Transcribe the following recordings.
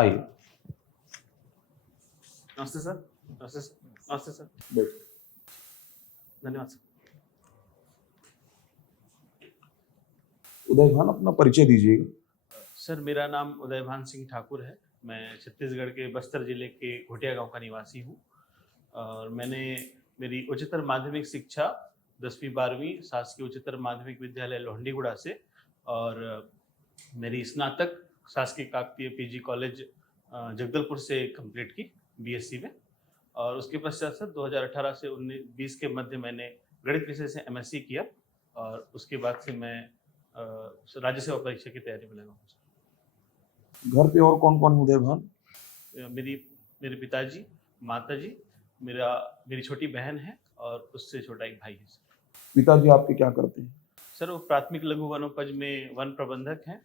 आइए। नमस्ते सर। नमस्ते सर। नमस्ते सर। बैठ। धन्यवाद सर। उदय भान, अपना परिचय दीजिएगा। सर मेरा नाम उदयभान सिंह ठाकुर है। मैं छत्तीसगढ़ के बस्तर जिले के घोटिया गांव का निवासी हूँ और मैंने मेरी उच्चतर माध्यमिक शिक्षा 10वीं 12वीं शासकीय उच्चतर माध्यमिक विद्यालय लोहंडीगुड़ा से और मेरी स्नातक शासकीय काकतीय पीजी कॉलेज जगदलपुर से कंप्लीट की बीएससी में। और उसके पश्चात सर 2018 से 19-20 के मध्य मैंने गणित विषय से एमएससी किया और उसके बाद से मैं राज्य सेवा परीक्षा की तैयारी में लगा हूँ। घर पे और कौन कौन है उदय भान? मेरे पिताजी, माताजी, मेरी छोटी बहन है और उससे छोटा एक भाई है सर। पिताजी आपके क्या करते हैं? सर वो प्राथमिक लघु वनोपज में वन प्रबंधक हैं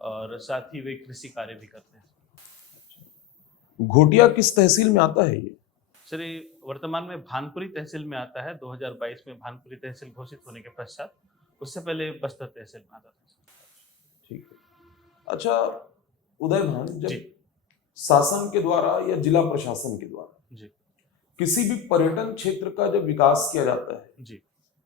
और साथ ही वे कृषि कार्य भी करते हैं। घोटिया किस तहसील में आता है ये? सर ये वर्तमान में भानपुरी तहसील में आता है। 2022 में भानपुरी तहसील घोषित होने के पश्चात, उससे पहले बस्तर तहसील में आता था। ठीक है। अच्छा उदय भान, जी जब शासन के द्वारा या जिला प्रशासन के द्वारा जी किसी भी पर्यटन क्षेत्र का जब विकास किया जाता है, जी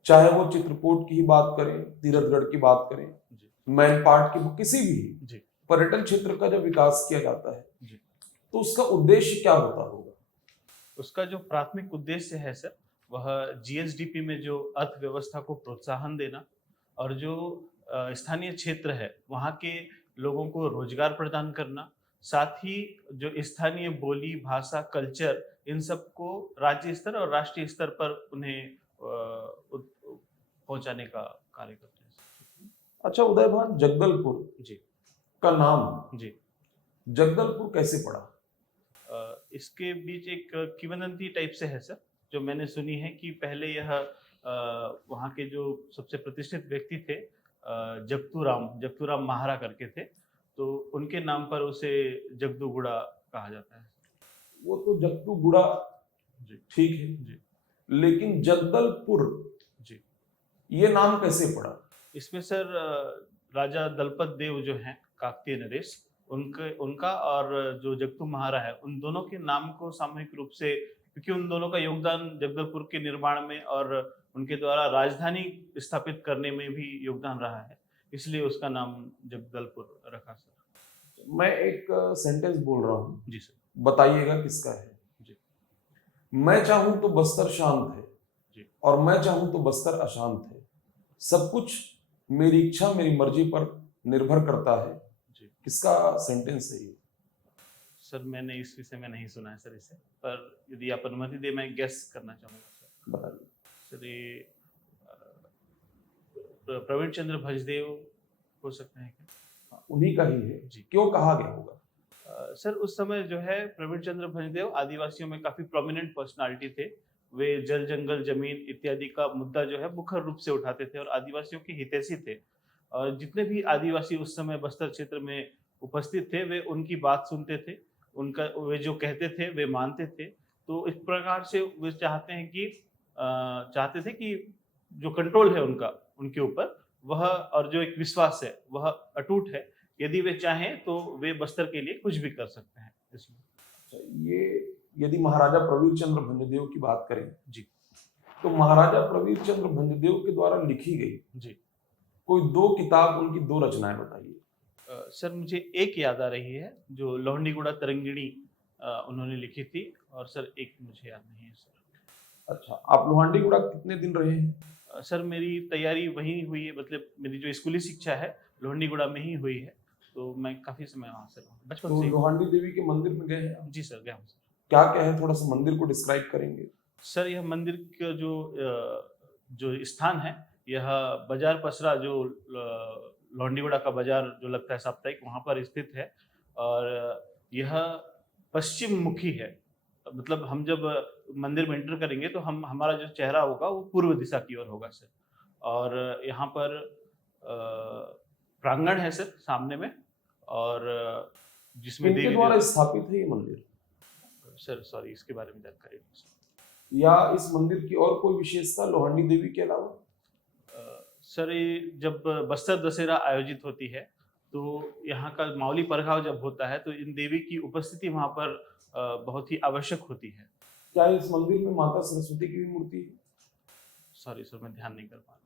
चाहे वो चित्रकूट की ही बात करें, तीरथगढ़ की बात करें, जी मैनपाट की, किसी भी जी पर्यटन क्षेत्र का जब विकास किया जाता है जी तो उसका उद्देश्य क्या होता होगा? उसका जो प्राथमिक उद्देश्य है सर, वह जीएसडीपी में जो अर्थव्यवस्था को प्रोत्साहन देना और जो स्थानीय क्षेत्र है वहाँ के लोगों को रोजगार प्रदान करना, साथ ही जो स्थानीय बोली, भाषा, कल्चर, इन सबको राज्य स्तर और राष्ट्रीय स्तर पर उन्हें पहुंचाने का कार्य करते हैं। अच्छा उदय भान, जगदलपुर जी का नाम जी जगदलपुर कैसे पड़ा? इसके बीच एक किंवदंती टाइप से है सर, जो मैंने सुनी है कि पहले यह वहाँ के जो सबसे प्रतिष्ठित व्यक्ति थे जगतूराम महारा करके थे, तो उनके नाम पर उसे जगदूगुड़ा कहा जाता है। वो तो जगतूगुड़ा जी ठीक है, जी लेकिन जगदलपुर जी ये नाम कैसे पड़ा? इसमें सर राजा दलपत देव जो हैं काकतीय नरेश, उनका और जो जगतू महारा है, उन दोनों के नाम को सामूहिक रूप से, क्योंकि उन दोनों का योगदान जगदलपुर के निर्माण में और उनके द्वारा राजधानी स्थापित करने में भी योगदान रहा है, इसलिए उसका नाम जगदलपुर रखा सर। मैं एक सेंटेंस बोल रहा हूँ, जी सर। बताइएगा किसका है। जी मैं चाहूं तो बस्तर शांत है जी और मैं चाहूं तो बस्तर अशांत है। सब कुछ मेरी इच्छा मेरी मर्जी पर निर्भर करता है। जी किसका सेंटेंस है ये? सर मैंने इस विषय में नहीं सुना है सर इसे, पर यदि आप अनुमति दे मैं गेस करना चाहूँगा सर। बताइए। सर ये प्रवीण चंद्र भंजदेव हो सकते हैं क्या? उन्हीं का ही है। जी। क्यों कहा गया होगा? सर उस समय जो है प्रवीण चंद्र भंजदेव आदिवासियों में काफी प्रोमिनेंट पर्सनालिटी थे। वे जल जंगल जमीन इत्यादि का मुद्दा जो है मुखर रूप से उठाते थे और आदिवासियों के हितैषी थे। और जितने भी आदिवासी उस समय बस्तर क्षेत्र में उपस्थित थे वे उनकी बात सुनते थे, उनका वे जो कहते थे वे मानते थे। तो इस प्रकार से वे चाहते थे कि जो कंट्रोल है उनका उनके ऊपर, वह और जो एक विश्वास है वह अटूट है। यदि वे चाहें तो वे बस्तर के लिए कुछ भी कर सकते हैं इसमें। अच्छा, ये यदि महाराजा प्रवीर चंद्र भंजदेव की बात करें जी तो महाराजा प्रवीर चंद्र भंजदेव के द्वारा लिखी गई जी कोई दो किताब, उनकी दो रचनाएं बताइए। सर मुझे एक याद आ रही है जो लोहंडीगुड़ा तरंगिणी उन्होंने लिखी थी, और सर एक मुझे याद नहीं है सर। अच्छा, आप लोहांडीगुड़ा कितने दिन रहे हैं? सर मेरी तैयारी वहीं हुई है, मतलब मेरी जो स्कूली शिक्षा है लोहंडीगुड़ा में ही हुई है, तो मैं काफी समय वहाँ से रहा हूँ, बचपन तो से ही। लोहांडी देवी के मंदिर में गए हैं आप? जी सर गया हूँ सर। क्या क्या है, थोड़ा सा मंदिर को डिस्क्राइब करेंगे? सर यह मंदिर का जो स्थान है, यह बाजार पसरा जो लोहंडीगुड़ा का बाजार जो लगता है साप्ताहिक, वहाँ पर स्थित है। और यह पश्चिम मुखी है, मतलब हम जब मंदिर में एंटर करेंगे तो हमारा जो चेहरा होगा वो पूर्व दिशा की ओर होगा सर। और यहाँ पर प्रांगण है सर सामने में, और जिसमें किनके देवी द्वारा देवता। स्थापित है ये मंदिर? सर सॉरी इसके बारे में जानकारी नहीं सर। या इस मंदिर की और कोई विशेषता लोहांडी देवी के अलावा? सर ये जब बस्तर दशहरा आयोजित होती है तो यहाँ का मावली परघाव जब होता है तो इन देवी की उपस्थिति वहाँ पर बहुत ही आवश्यक होती है। क्या इस मंदिर में माता सरस्वती की भी मूर्ति है? सॉरी सर, मैं ध्यान नहीं कर पा रहा।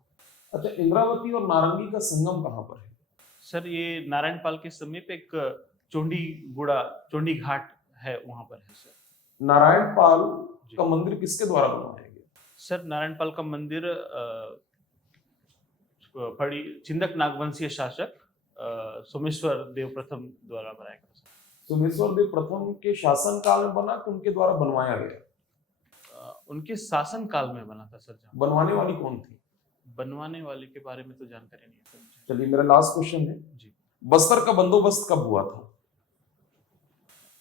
अच्छा, इंद्रावती और नारंगी का संगम कहाँ पर है? सर ये नारायणपाल के समीप एक चोंडी घाट है, वहाँ पर है सर। नारायणपाल जी। का मंदिर किसके द्वारा बनवाया गया? सर नारायणपाल का मंदिर बड़ी चिंदक नागवंशीय शासक सोमेश्वर देव प्रथम द्वारा बनाया गया सर। सोमेश्वर देव प्रथम के शासन काल में बना कि उनके द्वारा बनवाया गया? उनके शासन काल में बना था सर। जहाँ बनवाने वाली कौन थी? बनवाने वाले के बारे में तो जानकारी नहीं है सर मुझे। चलिए, मेरा लास्ट क्वेश्चन है, जी बस्तर का बंदोबस्त कब हुआ था?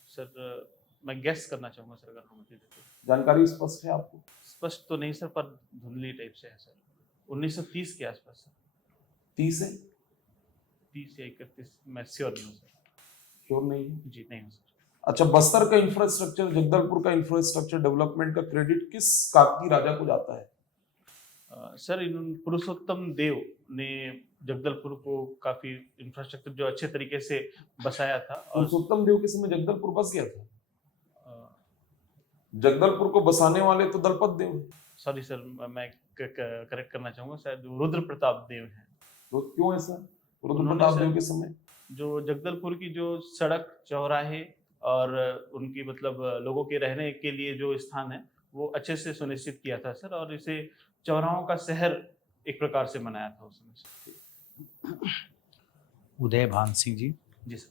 सर मैं गेस करना चाहूंगा सर, अगर हम मुझे देते। जानकारी स्पष्ट है आपको? स्पष्ट तो नहीं सर, पर धुंधली टाइप से है सर। 1930 के आसपास सर। 30 है? 30 या 31, मैं श्योर नहीं हूँ सर। श्योर नहीं है? जी नहीं हूँ सर। अच्छा, बस्तर का इंफ्रास्ट्रक्चर, जगदलपुर का इंफ्रास्ट्रक्चर डेवलपमेंट का क्रेडिट किस काकती राजा को जाता है? सर इन पुरुषोत्तम देव ने जगदलपुर को काफी इंफ्रास्ट्रक्चर जो अच्छे तरीके से बसाया था। और पुरुषोत्तम देव के समय जगदलपुर बस गया था? अ, जगदलपुर को बसाने वाले तो दलपत देव हैं। सॉरी सर, मैं करेक्ट करना चाहूंगा, शायद रुद्र प्रताप देव हैं। तो क्यों ऐसा? रुद्र उन्होंने प्रताप सर देव के समय जो जगदलपुर की जो सड़क चौराहे और उनकी मतलब लोगों के रहने के लिए जो स्थान है वो अच्छे से सुनिश्चित किया था सर, और इसे चौराहों का शहर एक प्रकार से बनाया था उस समय। उदय भान सिंह जी, जी सर।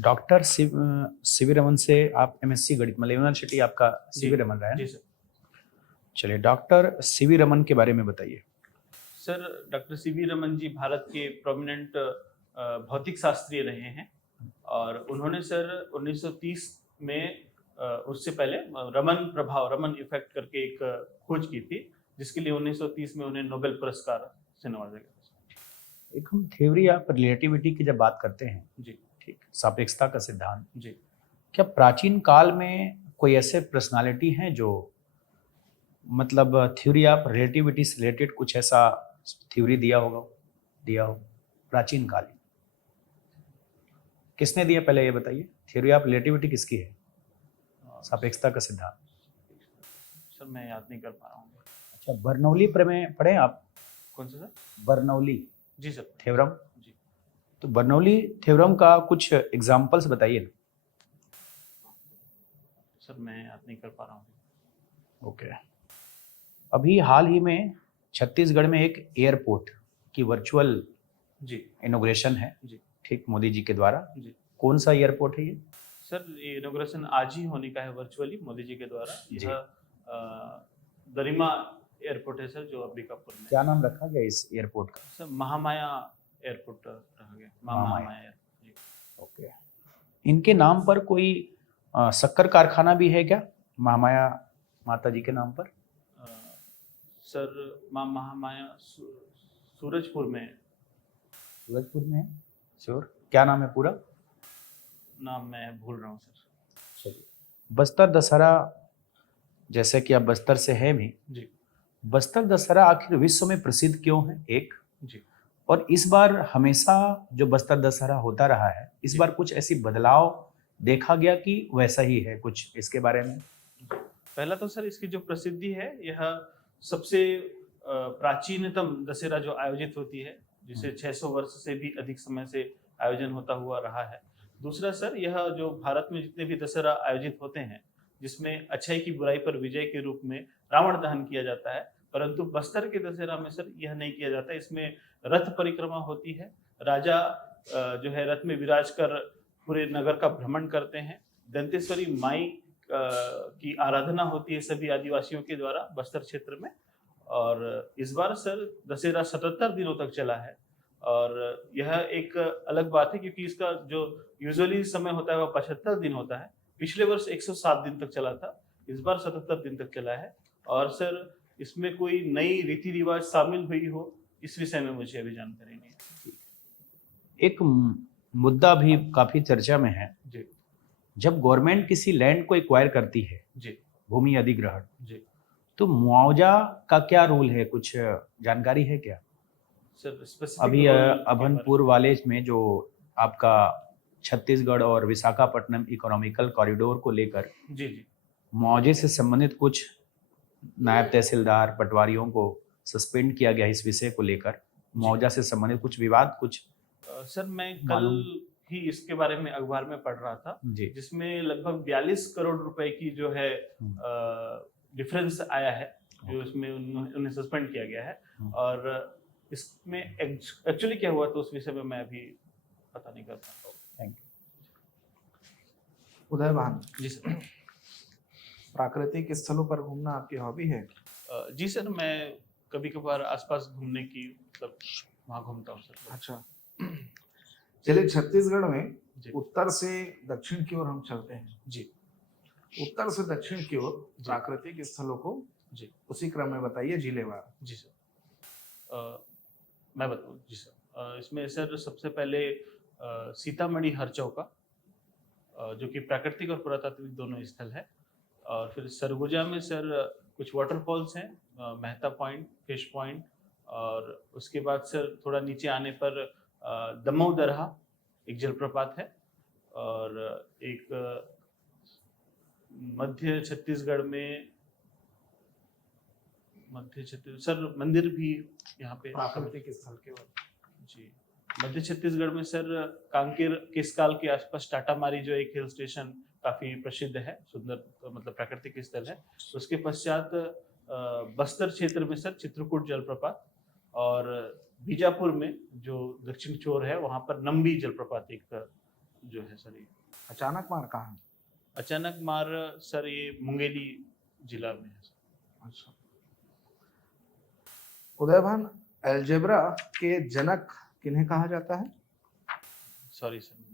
डॉक्टर सीवी रमन से आप एमएससी गणित, मतलब यूनिवर्सिटी आपका सीवी रमन रहा है? जी सर। चलिए, डॉक्टर सीवी रमन के बारे में बताइए। Sir doctor CV Raman ji Bharat के प्रोमिनेंट भौतिक शास्त्री रहे हैं, और उन्होंने सर 1930 में उससे पहले रमन इफेक्ट करके एक खोज की थी, जिसके लिए 1930 में उन्हें नोबेल पुरस्कार से नवाजा गया। एक हम थ्योरी ऑफ रिलेटिविटी की जब बात करते हैं, जी ठीक, सापेक्षता का सिद्धांत, जी। क्या प्राचीन काल में कोई ऐसे पर्सनालिटी हैं जो मतलब थ्योरी ऑफ रिलेटिविटी से रिलेटेड कुछ ऐसा थ्योरी दिया हो प्राचीन काल में? किसने दिया, पहले ये बताइए। थ्योरी ऑफ रिलेटिविटी किसकी है? सापेक्षता का सिद्धांत। सर मैं याद नहीं कर पा रहा हूँ। अच्छा, बर्नौली प्रमेय पढ़े आप? कौन सा सर? बर्नौली जी सर। थ्योरम। जी। तो बर्नौली थ्योरम का कुछ एग्जांपल्स बताइए ना। सर मैं याद नहीं कर पा रहा हूँ। ओके। अभी हाल ही में छत्तीसगढ़ में एक एयरपोर्ट की वर्चुअल जी इनॉग्रेशन है, जी ठीक, मोदी जी के द्वारा। जी। कौन सा एयरपोर्ट है ये? सर ये इनॉग्रेशन आज ही होने का है वर्चुअली मोदी जी के द्वारा। जी। यह दरिमा एयरपोर्ट है सर, जो अंबिकापुर में। क्या नाम रखा गया इस एयरपोर्ट का? सर महामाया एयरपोर्ट रखा गया। महामाया एयरपोर्ट। जी। ओके। इनके नाम पर कोई शक्कर कारखाना भी है क्या, महामाया माता जी के नाम पर? सर माँ महामाया सूरजपुर में। सूरजपुर में है? श्योर? क्या नाम है पूरा? नाम मैं भूल रहा हूँ सर। चलिए, बस्तर दशहरा, जैसे कि आप बस्तर से हैं भी, जी। बस्तर दशहरा आखिर विश्व में प्रसिद्ध क्यों है, एक? जी। और इस बार हमेशा जो बस्तर दशहरा होता रहा है, इस बार कुछ ऐसी बदलाव देखा गया कि वैसा ही है कुछ, इसके बारे में? पहला तो सर इसकी जो प्रसिद्धि है, यह सबसे प्राचीनतम दशहरा जो आयोजित होती है, जिसे 600 वर्ष से भी अधिक समय से आयोजन होता हुआ रहा है। दूसरा सर, यह जो भारत में जितने भी दशहरा आयोजित होते हैं, जिसमें अच्छाई की बुराई पर विजय के रूप में रावण दहन किया जाता है, परंतु बस्तर के दशहरा में सर यह नहीं किया जाता। इसमें रथ परिक्रमा होती है, राजा जो है रथ में विराज कर पूरे नगर का भ्रमण करते हैं, दंतेश्वरी माई की आराधना होती है सभी आदिवासियों के द्वारा बस्तर क्षेत्र में। और इस बार सर दशहरा 77 दिनों तक चला है, और यह एक अलग बात है क्योंकि इसका जो यूजुअली समय होता है वह 75 दिन होता है। पिछले वर्ष 107 दिन तक चला था, इस बार 77 दिन तक चला है। और सर इसमें कोई नई रीति रिवाज शामिल हुई हो, इस विषय में मुझे अभी जानकारी नहीं है। एक मुद्दा भी काफी चर्चा में है जी। जब गवर्नमेंट किसी लैंड को एक्वायर करती है, जी। भूमि अधिग्रहण, जी। तो मुआवजा का क्या रूल है, कुछ जानकारी है क्या? सर स्पेसिफिक अभी रोल के अभनपुर वाले में जो आपका छत्तीसगढ़ और विशाखापट्टनम इकोनॉमिकल कॉरिडोर को लेकर जी जी मुआवजे से संबंधित कुछ नायब तहसीलदार पटवारियों को सस्पेंड किया गया इस विषय को लेकर, मुआवजा से संबंधित कुछ विवाद कुछ सर मैं कल मालूम? ही इसके बारे में अखबार में पढ़ रहा था, जी जिसमें लगभग 42 करोड़ रुपए की जो है डिफरेंस आया है, जो इसमें उन्हें सस्पेंड किया गया है। और इसमें एक्चुअली क्या हुआ तो उस विषय में मैं अभी पता नहीं कर पाता हूँ। Thank you. उदय भान, जी सर। प्राकृतिक स्थलों पर घूमना आपकी हॉबी है? जी सर, मैं कभी कभार आसपास घूमने की मतलब वहाँ घूमता हूँ सर। अच्छा, चलिए छत्तीसगढ़ में जी उत्तर से दक्षिण की ओर हम चलते हैं। जी उत्तर से दक्षिण की ओर जी। प्राकृतिक स्थलों को जी उसी क्रम में बताइए जिलेवार। जी सर। मैं बताऊँ जी सर। इसमें सर सबसे पहले सीतामढ़ी हरचौका, जो कि प्राकृतिक और पुरातात्विक दोनों स्थल है। और फिर सरगुजा में सर कुछ वाटरफॉल्स हैं, मेहता पॉइंट, फिश पॉइंट। और उसके बाद सर थोड़ा नीचे आने पर दमऊ दरहा एक जलप्रपात है। और एक मध्य छत्तीसगढ़ सर मंदिर भी यहाँ पे प्राकृतिक स्थल के ओर जी। मध्य छत्तीसगढ़ में सर कांकेर केसकाल के आसपास टाटामारी जो एक हिल स्टेशन काफी प्रसिद्ध है, सुंदर मतलब प्राकृतिक स्थल है। उसके पश्चात बस्तर क्षेत्र में सर चित्रकूट जलप्रपात, और बीजापुर में जो दक्षिण छोर है वहां पर नंबी जलप्रपात एक जो है सर। ये अचानक मार कहाँ है? अचानक मार सर ये मुंगेली जिला में है सर। अच्छा, उदय भान, अलजेब्रा के जनक किन्हें कहा जाता है? Sorry sir.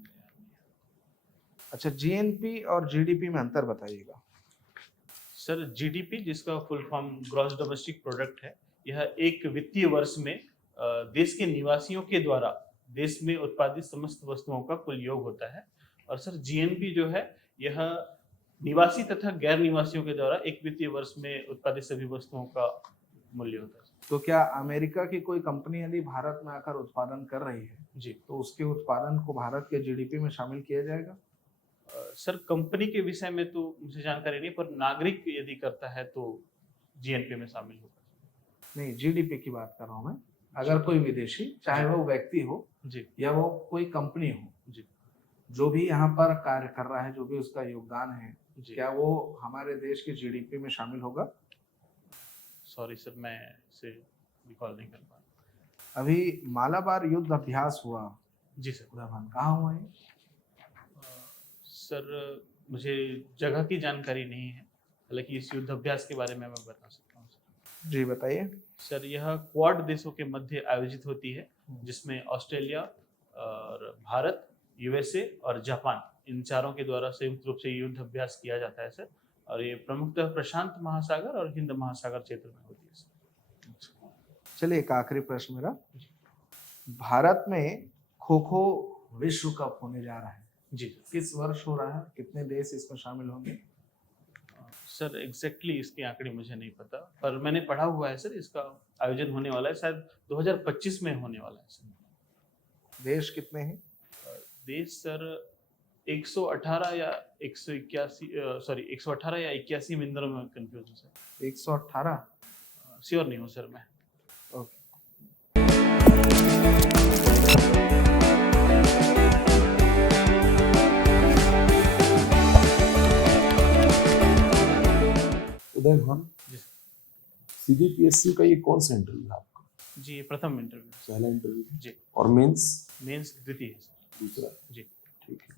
अच्छा, जीएनपी और जीडीपी में अंतर बताइएगा। सर जीडीपी, जिसका full form gross domestic product है, यह एक वित्तीय वर्ष में देश के निवासियों के द्वारा देश में उत्पादित समस्त वस्तुओं का कुल योग होता है। और सर जीएनपी जो है यह निवासी तथा गैर निवासियों के द्वारा एक वित्तीय वर्ष में उत्पादित सभी वस्तुओं का मूल्य होता है। तो क्या अमेरिका की कोई कंपनी यदि भारत में आकर उत्पादन कर रही है जी तो उसके उत्पादन को भारत के जीडीपी में शामिल किया जाएगा? सर कंपनी के विषय में तो मुझे जानकारी नहीं, पर नागरिक यदि करता है तो जीएनपी में शामिल होगा। नहीं, जीडीपी की बात कर रहा हूँ मैं। अगर कोई विदेशी, चाहे वो व्यक्ति हो जी या वो कोई कंपनी हो, जी जो भी यहाँ पर कार्य कर रहा है, जो भी उसका योगदान है, जी। क्या वो हमारे देश की जीडीपी में शामिल होगा? सॉरी सर, मैं इसे रिकॉल नहीं कर पा अभी मालाबार युद्ध अभ्यास हुआ, जी सर। कहाँ हुआ है? सर मुझे जगह की जानकारी नहीं है, हालांकि इस युद्ध अभ्यास के बारे में मैं बता सकता हूँ सर। जी बताइए। सर यह क्वाड देशों के मध्य आयोजित होती है, जिसमें ऑस्ट्रेलिया और भारत, यूएसए और जापान, इन चारों के द्वारा संयुक्त रूप से युद्ध अभ्यास किया जाता है सर। और ये प्रमुखतः प्रशांत महासागर और हिंद महासागर क्षेत्र में होती है सर। चलिए एक आखिरी प्रश्न मेरा। भारत में खो खो विश्व कप होने जा रहा है, जी किस वर्ष हो रहा है? कितने देश इसमें शामिल होंगे? सर एग्जैक्टली इसके आंकड़े मुझे नहीं पता, पर मैंने पढ़ा हुआ है सर इसका आयोजन होने वाला है, शायद 2025 में होने वाला है सर। देश कितने हैं? देश सर 118 या 181, सॉरी 118 या 81 में, इन दोनों में कंफ्यूज हूँ सर। 118? श्योर नहीं हूँ सर मैं। ओके। उदय भान, जी सर। सीजीपीएससी का ये कौन सा इंटरव्यू है आपका? जी ये प्रथम इंटरव्यू। पहला इंटरव्यू जी। और मेंस? मेंस द्वितीय है सर। दूसरा। जी ठीक है,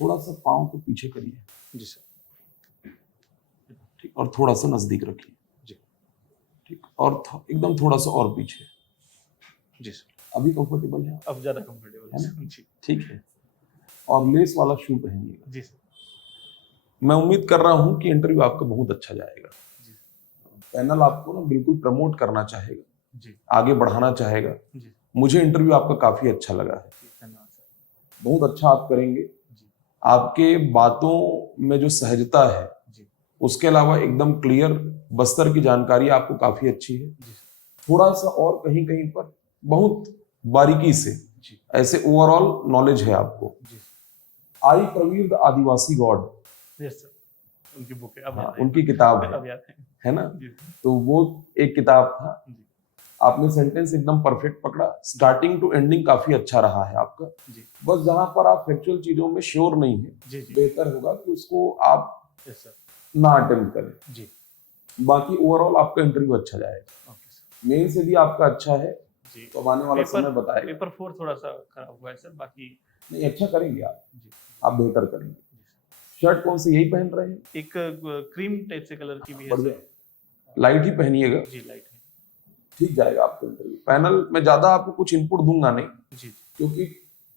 थोड़ा सा पाँव को पीछे करिए। जी सर। ठीक, और थोड़ा सा नजदीक रखिए। जी। ठीक, और एकदम थोड़ा सा और पीछे। जी सर। अभी कंफर्टेबल है? अब ज्यादा कंफर्टेबल है है ना? जी। ठीक है, और लेस वाला शू पहनिएगा। जी सर। मैं उम्मीद कर रहा हूं कि इंटरव्यू आपका बहुत अच्छा जाएगा। जी। पैनल आपको ना बिल्कुल प्रमोट करना चाहेगा, जी आगे बढ़ाना चाहेगा। जी। मुझे इंटरव्यू आपका काफी अच्छा लगा है, धन्यवाद सर। बहुत अच्छा आप करेंगे। जी आपके बातों में जो सहजता है, जी उसके अलावा एकदम क्लियर बस्तर की जानकारी आपको काफी अच्छी है। जी थोड़ा सा और कहीं कहीं पर बहुत बारीकी से जी ऐसे ओवरऑल नॉलेज है आपको। जी I Pravir the Adivasi god, yes sir, उनकी बुक है, अब हाँ याद है। उनकी किताब अब याद है ना, जी तो वो एक किताब था। जी आपने सेंटेंस एकदम परफेक्ट पकड़ा, स्टार्टिंग टू एंडिंग काफी अच्छा रहा है आपका। जी बस जहां पर आप फैक्चुअल चीजों में श्योर नहीं है, जी जी बेहतर होगा कि उसको आप यस सर ना अटेम्प्ट करें। जी बाकी ओवरऑल आपका इंटरव्यू अच्छा जाएगा। ओके सर मेंस यदि आपका अच्छा है जी। तो अब आने वाला समय बताएगा। पेपर 4 थोड़ा सा खराब हुआ है सर, बाकी नहीं, अच्छा करेंगे जी आप बेहतर करेंगे। जी सर। शर्ट कौन सी, यही पहन रहे हैं? एक क्रीम टाइप से कलर की भी है बढ़िया, सर। लाइट ही पहनिएगा, जी लाइट है। ठीक जाएगा आपका इंटरव्यू। पैनल में ज्यादा आपको कुछ इनपुट दूंगा नहीं, जी क्योंकि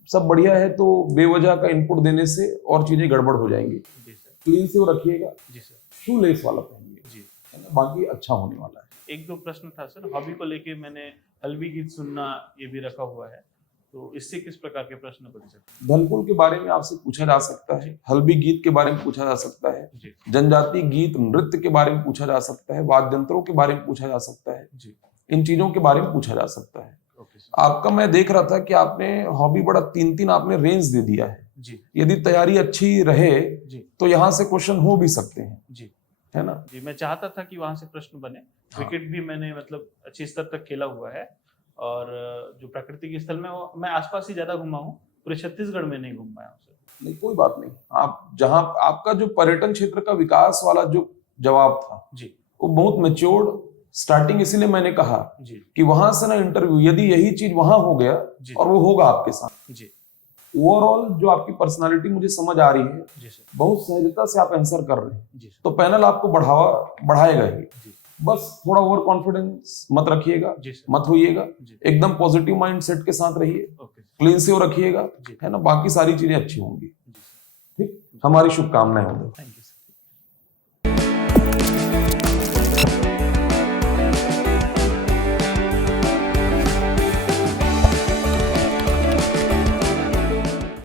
सब बढ़िया है तो बेवजह का इनपुट देने से और चीजें गड़बड़ हो जाएंगी। जी सर क्लीन से वो रखिएगा, जी सर शू लेस वाला पहनिएगा, जी। है ना, बाकी अच्छा होने वाला है। एक दो प्रश्न था सर, हॉबी को लेके मैंने हल्बी गीत सुनना ये भी रखा हुआ है, तो इससे किस प्रकार के प्रश्न बन सकते हैं? धनकुल के बारे में आपसे पूछा जा सकता है, हल्बी गीत के बारे में पूछा जा सकता है, जी जनजातीय गीत नृत्य के बारे में पूछा जा सकता है, वाद्य यंत्रों के बारे में पूछा जा सकता है, जी इन चीजों के बारे में पूछा जा सकता है। ओके सर आपका मैं देख रहा था कि आपने हॉबी बड़ा 3-3 आपने रेंज दे दिया है। जी यदि तैयारी अच्छी रहे जी तो यहाँ से क्वेश्चन हो भी सकते हैं, जी है ना। जी। मैं चाहता था कि वहां से प्रश्न बने। क्रिकेट भी मैंने मतलब अच्छे स्तर तक खेला हुआ है, और जो प्राकृतिक स्थल में वो मैं आसपास ही ज्यादा घुमा हूँ, पूरे छत्तीसगढ़ में नहीं घूम पाया हूँ सर। नहीं कोई बात नहीं, आप जहां आपका जो पर्यटन क्षेत्र का विकास वाला जो जवाब था जी वो बहुत मैच्योर्ड स्टार्टिंग, इसीलिए मैंने कहा जी कि वहां से ना इंटरव्यू, यदि यही चीज वहां हो गया जी और वो होगा आपके साथ, जी ओवरऑल जो आपकी पर्सनालिटी मुझे समझ आ रही है, जी सर बहुत सहजता से आप आंसर कर रहे हैं, जी सर तो पैनल आपको बढ़ाएगा ही। जी बस थोड़ा ओवर कॉन्फिडेंस मत रखिएगा, जी सर मत होइएगा, जी एकदम पॉजिटिव माइंड सेट के साथ रहिए, ओके सर क्लीन से वो रखिएगा, जी है ना, बाकी सारी चीजें अच्छी होंगी। जी सर ठीक, हमारी शुभकामनाएं होंगी। Thank you.